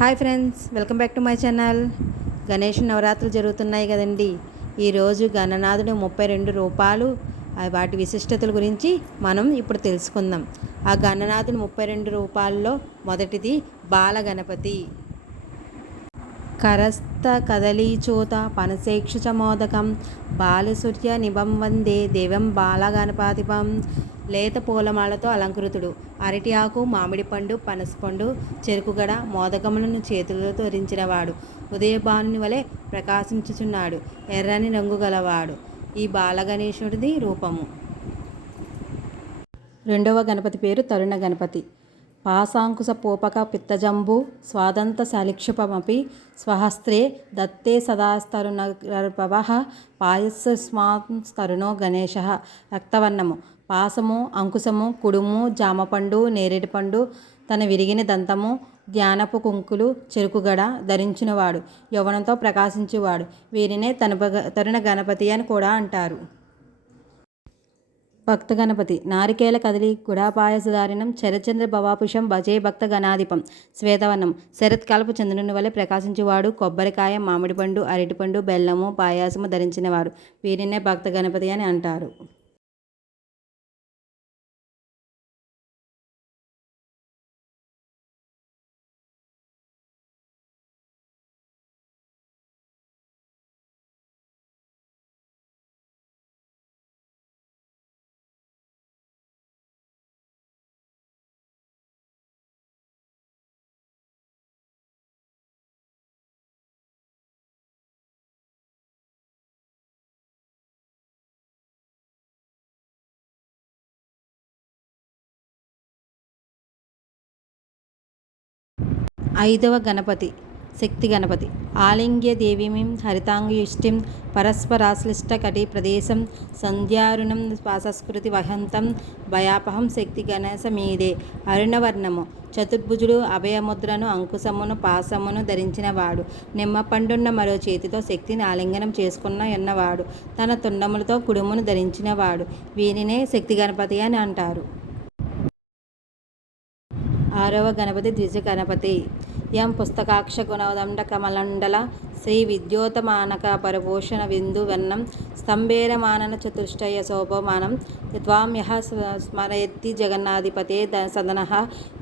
Hi friends, welcome back to my channel. Ganesh నవరాత్రులు జరుగుతున్నాయి కదండి. ఈరోజు గణనాథుడు 32 రూపాలు, వాటి విశిష్టతల గురించి మనం ఇప్పుడు తెలుసుకుందాం. ఆ గణనాథుడు 32 రూపాల్లో మొదటిది బాలగణపతి. కరస్థ కదలీచోత పనసేక్షు చమోదకం బాలసూర్య నిభం వందే దేవం బాలగణపాతిపం. లేత పూలమాలతో అలంకృతుడు, అరటి ఆకు, మామిడి పండు, పనసపండు, చెరుకుగడ, మోదకములను చేతులతో ధరించినవాడు. ఉదయభానుని వలె ప్రకాశించుచున్నాడు. ఎర్రని రంగు గలవాడు. ఈ బాలగణేశుడిది రూపము. రెండవ గణపతి పేరు తరుణ గణపతి. పాశాంకుశ పోపక పిత్తజంబు స్వాదంత సలిక్షుపమపి స్వహస్త్రే దత్తే సదాస్తరుణర్భవ పాయస్మాస్తరుణో గణేశ. రక్తవర్ణము, పాసము, అంకుశము, కుడుము, జామపండు, నేరేడుపండు, తన విరిగిన దంతము, జ్ఞానపు కుంకులు, చెరుకుగడ ధరించినవాడు. యవ్వనంతో ప్రకాశించువాడు. వీరినే తరుణ గణపతి అని కూడా అంటారు. భక్త గణపతి. నారికేల కదలి గుడాపాయసధారిణం చరచంద్ర భవాపుషం భజే భక్త గణాధిపం. శ్వేతవర్ణం, శరత్కాలపు చంద్రుని వలె ప్రకాశించేవాడు. కొబ్బరికాయ, మామిడిపండు, అరటిపండు, బెల్లము, పాయాసము ధరించినవాడు. వీరినే భక్త గణపతి అని అంటారు. ఐదవ గణపతి శక్తి గణపతి. ఆలింగ్య దేవీమిం హరితాంగయుష్టిం పరస్పరాశ్లిష్ట కటి ప్రదేశం సంధ్యారుణం పాసస్కృతి వహంతం భయాపహం శక్తి గణేశమీదే. అరుణవర్ణము, చతుర్భుజుడు, అభయముద్రను, అంకుశమును, పాసమును ధరించినవాడు. నిమ్మ పండున్న మరో చేతితో శక్తిని ఆలింగనం చేసుకున్న ఉన్నవాడు. తన తుండములతో కుడుమును ధరించినవాడు. వీరినే శక్తి గణపతి అని అంటారు. ఆరవ గణపతి ద్విజ గణపతి. యం పుస్తకాక్ష గుణదండ కమలండల శ్రీ విద్యోతమానక పరపోషణ విందు వర్ణం స్తంభేరమానన చతుష్టయ శోభమానం త్వామ్యహ స్మరయత్తి జగన్నాధిపతే సదన.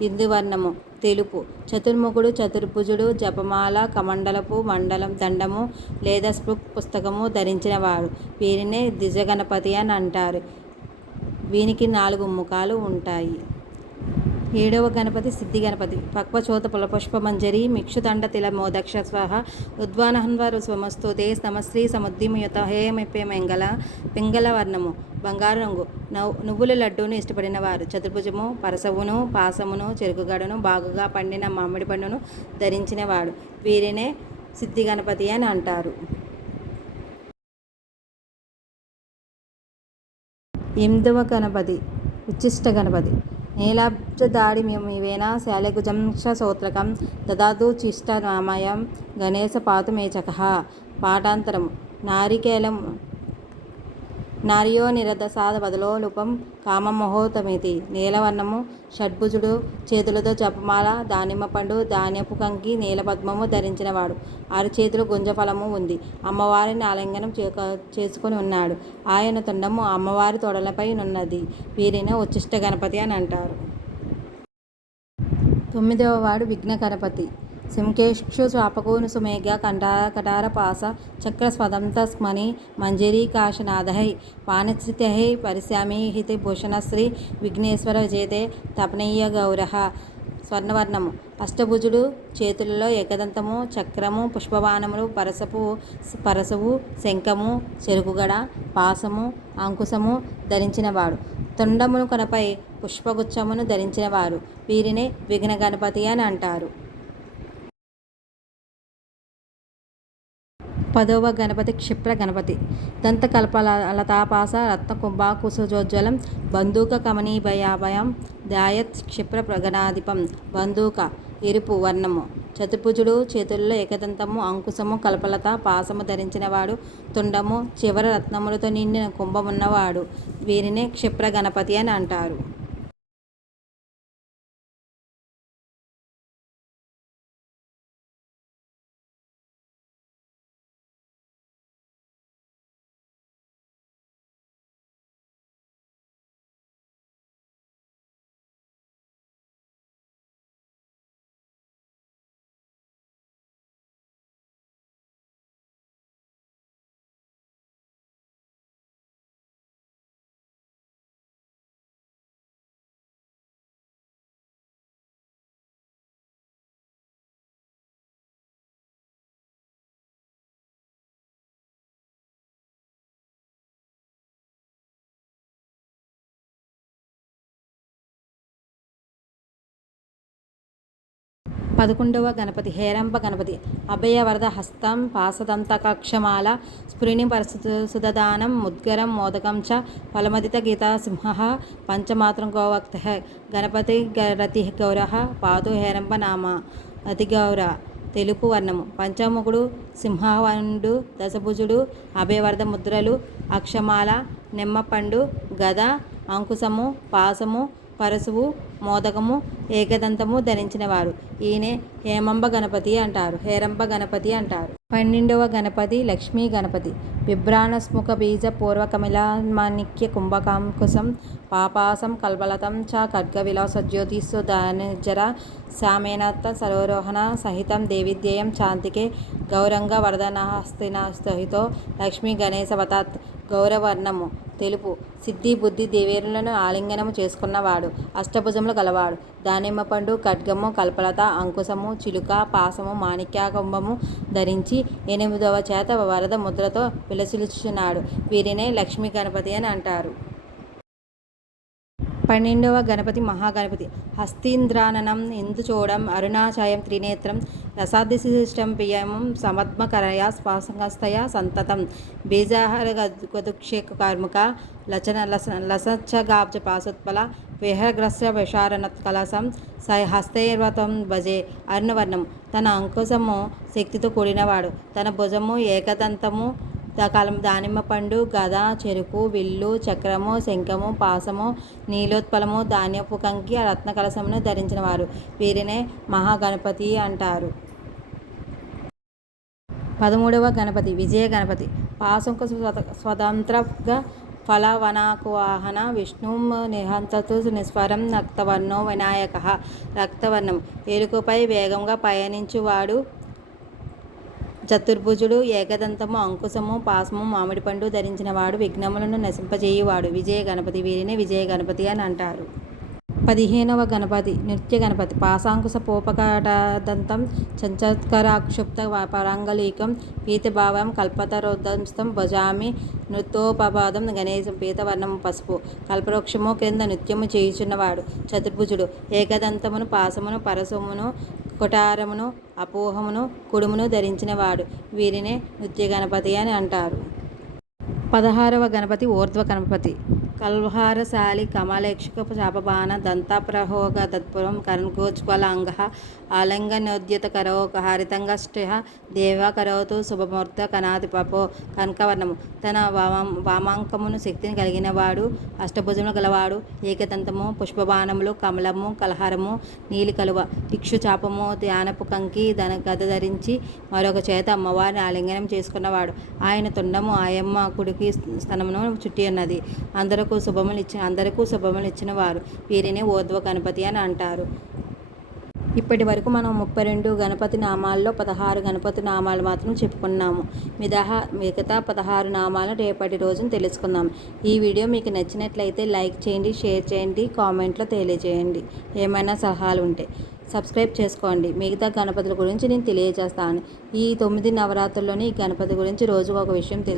ఇందువర్ణము, తెలుపు, చతుర్ముఖుడు, చతుర్భుజుడు, జపమాల, కమండలపు మండలం దండము లేదా స్పృక్ పుస్తకము ధరించినవాడు. వీరినే ద్విజగణపతి అని అంటారు. వీనికి 4 ముఖాలు ఉంటాయి. ఏడవ గణపతి సిద్ధి గణపతి. పక్వచోత పుష్పమంజరి మిక్షుదండ తిల మోదక్ష స్వాహ ఉద్వానహన్వరు స్వమస్తుతే నమశ్రీ సముద్ధిమయుత హేమిపే మంగళ. పింగళ వర్ణము, బంగారు రంగు, నువ్వుల లడ్డూను ఇష్టపడిన వారు. చతుర్భుజము, పరసవును, పాసమును, చెరుకుగడను, బాగుగా పండిన మామిడి పండును ధరించినవాడు. వీరినే సిద్ధి గణపతి అని అంటారు. ఎనిమిదవ గణపతి ఉచ్చిష్ట గణపతి. నీలాబ్జదాడి మీవేన శాలకుజంక్ష శ్రోత్రకం దదాతు చిష్టనామయం గణేశ పాతు మేచకః. పాఠాంతరము, నారికేలం నార్యో నిరదసాద వదలోలుపం కామమోహోతమితి. నీలవర్ణము, షడ్భుజుడు, చేతులతో జపమాల, దానిమ్మ పండు, ధాన్యపు కంకి, నీలపద్మము ధరించినవాడు. 6 చేతులు గుంజఫలము ఉంది. అమ్మవారిని ఆలింగనం చేసుకొని ఉన్నాడు. ఆయన తుండము అమ్మవారి తొడలపై నున్నది. వీరిని ఉచ్చిష్ట గణపతి అని అంటారు. 9వ వాడు విఘ్న గణపతి. సింకేక్షు చాపకోను సుమేఘ కటార పాస చక్ర స్వదంత స్మని మంజరీకాశనాదహై పానిశ్రితై పరిశ్యామి హితి భూషణశ్రీ విఘ్నేశ్వర విజేతే తపనీయ గౌరః. స్వర్ణవర్ణము, అష్టభుజుడు, చేతులలో ఏకదంతము, చక్రము, పుష్పబాణములు, పరశువు, శంఖము, చెరుకుగడ, పాసము, అంకుశము ధరించినవాడు. తుండమును కొనపై పుష్పగుచ్చమును ధరించినవారు. వీరిని విఘ్న గణపతి అని అంటారు. 10వ గణపతి క్షిప్ర గణపతి. దంతకల్పలతాపాస రత్న కుంభాకుశోజ్వలం బంధూక కమనీభయాభయం ధ్యాయత్ క్షిప్ర గణాధిపం. బంధూక, ఎరుపు వర్ణము, చతుర్భుజుడు, చేతుల్లో ఏకదంతము, అంకుశము, కల్పలత, పాసము ధరించినవాడు. తుండము చివర రత్నములతో నిండిన కుంభమున్నవాడు. వీరినే క్షిప్ర గణపతి అని అంటారు. 11వ గణపతి హేరంబ గణపతి అభయవరద హస్తం పాసదంతకక్షమాల స్ఫురిణి సుదదానం ముద్గరం మోదకం చ ఫలమదిత గీతా సింహ పంచమాత్రం గోవక్త గణపతి రతి గౌర పాదు హేరంబ నామ అతిగౌర తెలుపు వర్ణము పంచముఖుడు సింహవనుడు దశభుజుడు అభయవరద ముద్రలు అక్షమాల నిమ్మపండు గద అంకుశము పాసము పరశువు మోదకము ఏకదంతము ధరించినవారు. ఈయనే హేమంబ గణపతి అంటారు, హేరంబ గణపతి అంటారు. 12వ గణపతి లక్ష్మీ గణపతి బిభ్రాణస్ముఖ బీజ పూర్వకమిలామాణిక్య కుంభకాంకుశం పాపాసం కల్పలతం చ ఖడ్గ విలాసజ్యోతిస్సు ధనుర్జర శ్యామేనత్త సరోరోహణ సహితం దేవిద్యేయం శాంతికే గౌరంగ వరదనహస్తినస్థితో లక్ష్మీ గణేశవతాత్ గౌరవర్ణము తెలుపు సిద్ధి బుద్ధి దేవేరులను ఆలింగనము చేసుకున్నవాడు. అష్టభుజములు గలవాడు. దానిమ్మ పండు ఖడ్గము కల్పలత అంకుశము చిలుక పాసము మాణిక్యకుంభము ధరించి 8వ చేత వరద ముద్రతో విలసిల్చుచున్నాడు. వీరినే లక్ష్మీ గణపతి అని అంటారు. 12వ గణపతి మహాగణపతి హస్తీంద్రాననం ఇందుచూడం అరుణాచయం త్రినేత్రం రసాదిశిష్టం ప్రియం సమద్మకరయ స్వాసంగస్తయ సంతతం బీజాహార గదుక్షేక కార్ముక లసచ్చగాబ్జ పాశోత్పల విహగ్రస్య విశారణత్ కలసం హస్తైర్వతం భజే అరుణవర్ణం తన అంకుశము శక్తితో కూడినవాడు. తన భుజము ఏకదంతము దానిమ్మ పండు గద చెరుకు విల్లు చక్రము శంఖము పాసము నీలోత్పలము ధాన్యపు కంకి రత్న కలశమును ధరించిన వారు. వీరినే మహాగణపతి అంటారు. 13వ గణపతి విజయ గణపతి పాశంక స్వతంత్ర ఫలవనాకువాహన విష్ణుం నిహంతతు నిస్వరం రక్తవర్ణో వినాయక రక్తవర్ణం ఎలుకపై వేగంగా పయనించువాడు. చతుర్భుజుడు ఏకదంతము అంకుశము పాసము మామిడిపండు ధరించినవాడు. విఘ్నములను నశింపజేయువాడు. విజయ గణపతి వీరిని విజయ గణపతి అని అంటారు. 15వ గణపతి నృత్య గణపతి పాశాంకుశ పోపకటదంతం చంచత్కరాక్షుప్త పరాంగలీకం పీతభావం కల్పతరోదంస్తం భజామి నృత్యోపపాదం గణేశం పీతవర్ణము పసుపు కల్పవృక్షము క్రింద నృత్యము చేయుచున్నవాడు. చతుర్భుజుడు ఏకదంతమును పాసమును పరశుమును కొటారమును అపోహమును కుడుమును ధరించినవాడు. వీరినే నృత్య గణపతి అని అంటారు. 16వ గణపతి ఊర్ధ్వ గణపతి కల్హారశాలి కమలేక్షక చాపబాణ దంతప్రహోగ దత్పురం కరణ్కోజ్వల అంగ ఆలింగనోద్యత కరోక హరితంగష్ట దేవ కరోతు శుభమూర్త కనాదిపపో కనకవర్ణము తన వామాంకమును శక్తిని కలిగినవాడు. అష్టభుజములు గలవాడు. ఏకదంతము పుష్పబాణములు కమలము కలహారము నీలి కలువ ఇక్షు చాపము ధ్యానపు కంకి గద ధరించి మరొక చేత అమ్మవారిని ఆలింగనం చేసుకున్నవాడు. ఆయన తుండము ఆయమ్మ కుడికి స్తనమును చుట్టి ఉన్నది. అందరికీ శుభములు ఇచ్చిన వారు. వీరిని ఊర్ధ్వ గణపతి అని అంటారు. ఇప్పటి వరకు మనం 32 గణపతి నామాల్లో 16 గణపతి నామాలు మాత్రం చెప్పుకున్నాము. మిగతా 16 నామాలు రేపటి రోజున తెలుసుకుందాం. ఈ వీడియో మీకు నచ్చినట్లయితే లైక్ చేయండి, షేర్ చేయండి, కామెంట్లో తెలియజేయండి. ఏమైనా సలహాలు ఉంటే సబ్స్క్రైబ్ చేసుకోండి. మిగతా గణపతుల గురించి నేను తెలియజేస్తాను. ఈ 9 నవరాత్రుల్లోని ఈ గణపతి గురించి రోజుకు ఒక విషయం తెలుసు.